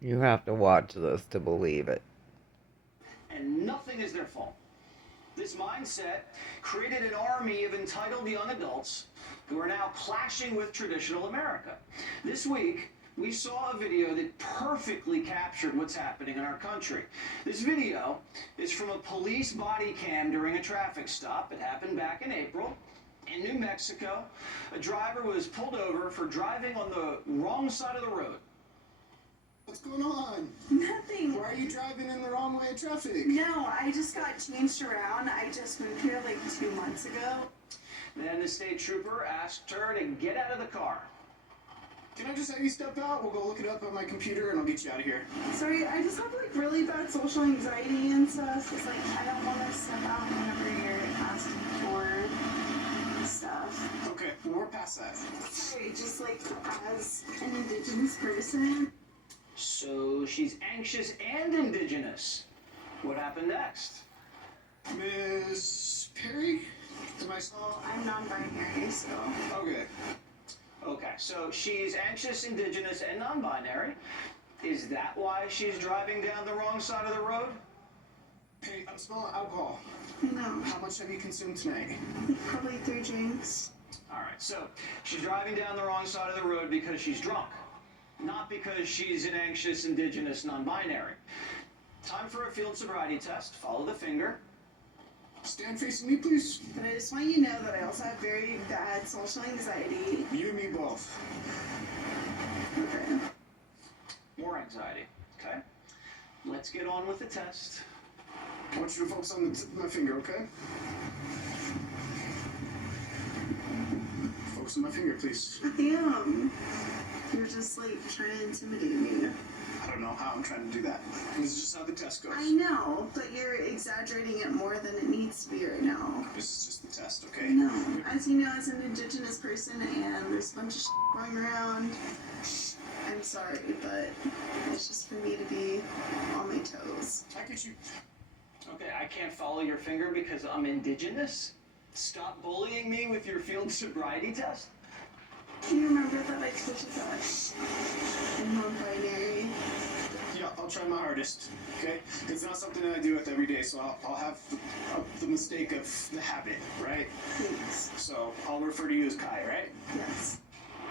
You have to watch this to believe it. And nothing is their fault. This mindset created an army of entitled young adults who are now clashing with traditional America. This week, we saw a video that perfectly captured what's happening in our country. This video is from a police body cam during a traffic stop. It happened back in April. In New Mexico, a driver was pulled over for driving on the wrong side of the road. What's going on? Nothing. Why are you driving in the wrong way of traffic? No, I just got changed around. I just moved here like 2 months ago. Then the state trooper asked her to get out of the car. Can I just have you step out? We'll go look it up on my computer and I'll get you out of here. Sorry, I just have like really bad social anxiety and stuff. It's like I don't want to step out whenever you're asking for stuff. Okay, well, we're past that. Sorry, just like as an indigenous person. So she's anxious and indigenous. What happened next? Miss Perry? Am I... Well, I'm non-binary, so. Okay. Okay, so she's anxious, indigenous, and non-binary. Is that why she's driving down the wrong side of the road? Hey, I'm smelling alcohol. No, How much have you consumed tonight? probably 3 drinks. All right, so she's driving down the wrong side of the road because she's drunk, not because she's an anxious, indigenous, non-binary. Time for a field sobriety test. Follow the finger. Stand facing me, please. But I just want you to know that I also have very bad social anxiety. You and me both. Okay. More anxiety. Okay. Let's get on with the test. I want you to focus on the tip of my finger, okay? Focus on my finger, please. I am. You're just like trying to intimidate me. I don't know how I'm trying to do that. This is just how the test goes. I know, but you're exaggerating it more than it needs to be right now. This is just the test, I okay? know. As you know, as an indigenous person, and there's a bunch of going around. I'm sorry, but it's just for me to be on my toes. I get you. Okay, I can't follow your finger because I'm indigenous? Stop bullying me with your field sobriety test? Do you remember that I told you that I'm non-binary? Yeah, I'll try my hardest, okay? It's not something that I do with every day, so I'll have the mistake of the habit, right? Thanks. So I'll refer to you as Kai, right? Yes.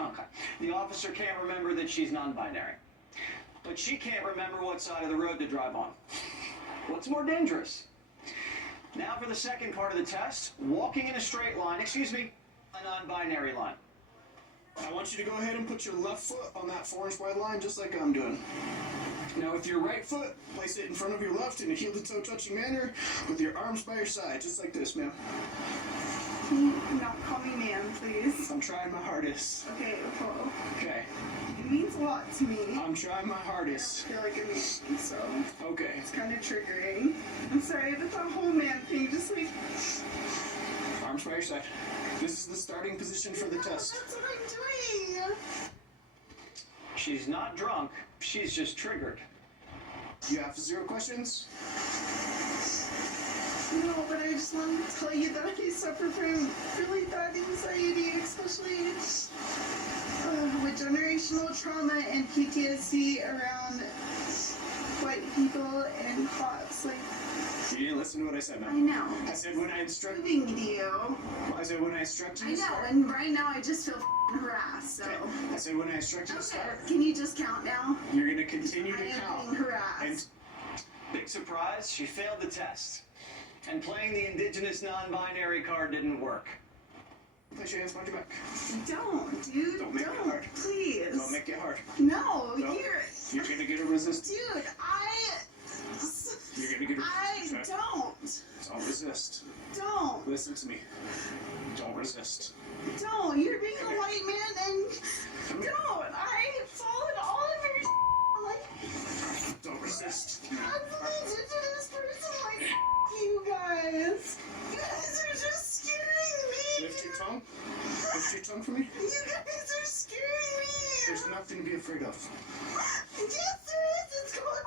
Okay. The officer can't remember that she's non-binary. But she can't remember what side of the road to drive on. What's more dangerous? Now for the second part of the test, walking in a straight line, a non-binary line. I want you to go ahead and put your left foot on that 4-inch wide line just like I'm doing. Now with your right foot, place it in front of your left in a heel-to-toe touching manner with your arms by your side, just like this, ma'am. Can you not call me ma'am, please? I'm trying my hardest. Okay, well, Okay. it means a lot to me. I'm trying my I hardest. feel like a man, so Okay. it's kind of triggering. I'm sorry, but the whole man thing just like... Arms by your side. This is the starting position for the test. That's what I'm doing! She's not drunk, she's just triggered. You have 0 questions? No, but I just wanted to tell you that I suffer from really bad anxiety, especially with generational trauma and PTSD around white people and cops. Like, You didn't listen to what I said, I ma'am. know. I said when I instruct Proving to you. I said when I instruct you I to know, start. and right now I just feel harassed, so. Okay. I said when I instruct you to Okay, start, can you just count now? you're gonna continue I to am being count. harassed. And Big surprise, she failed the test. And playing the indigenous non-binary card didn't work. place your hands behind your back. Don't, dude. Don't make it hard. Please. Don't make it hard. No, No. You're gonna get a resist. Dude, You're gonna get a I don't. Don't resist. Don't. Listen to me. Don't resist. Don't. You're being a white man and Come here. don't. I followed all of your like Don't resist. as an indigenous person like you guys. You guys are just scaring me. Lift your tongue. Lift your tongue for me. You guys are scaring me. There's nothing to be afraid of. Yes, there is. It's called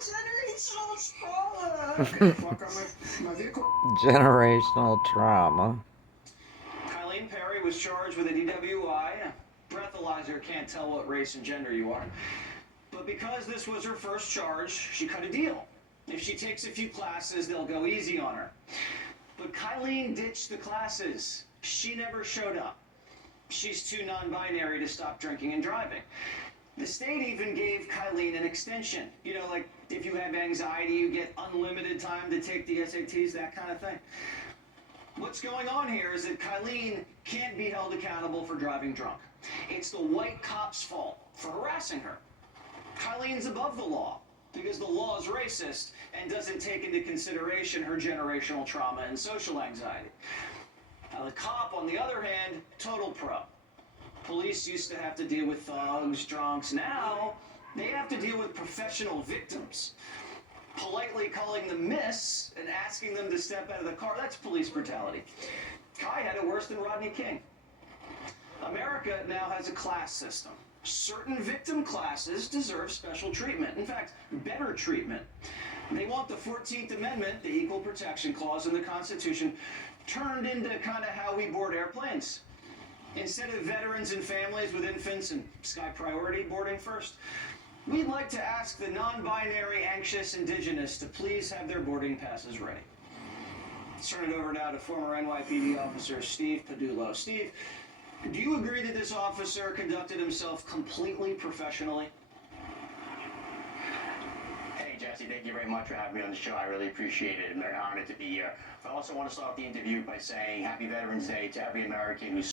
generational trauma. Okay, walk around my vehicle. Generational trauma. Kylie Perry was charged with a DWI. A breathalyzer can't tell what race and gender you are. But because this was her first charge, she cut a deal. If she takes a few classes, they'll go easy on her. But Kylene ditched the classes. She never showed up. She's too non-binary to stop drinking and driving. The state even gave Kylene an extension. You know, like if you have anxiety, you get unlimited time to take the SATs, that kind of thing. What's going on here is that Kylene can't be held accountable for driving drunk. It's the white cop's fault for harassing her. Kylene's above the law because the law is racist and doesn't take into consideration her generational trauma and social anxiety. Now, the cop, on the other hand, total pro. Police used to have to deal with thugs, drunks. Now, they have to deal with professional victims. Politely calling them miss and asking them to step out of the car, that's police brutality. Kai had it worse than Rodney King. America now has a class system. Certain victim classes deserve special treatment. In fact, better treatment. They want the 14th Amendment, the Equal Protection Clause in the Constitution, turned into kind of how we board airplanes. Instead of veterans and families with infants and Sky Priority boarding first, we'd like to ask the non-binary, anxious indigenous to please have their boarding passes ready. Let's turn it over now to former NYPD officer Steve Padullo. Steve, do you agree that this officer conducted himself completely professionally? Hey, Jesse, thank you very much for having me on the show. I really appreciate it. I'm very honored to be here. I also want to start the interview by saying Happy Veterans Day to every American who's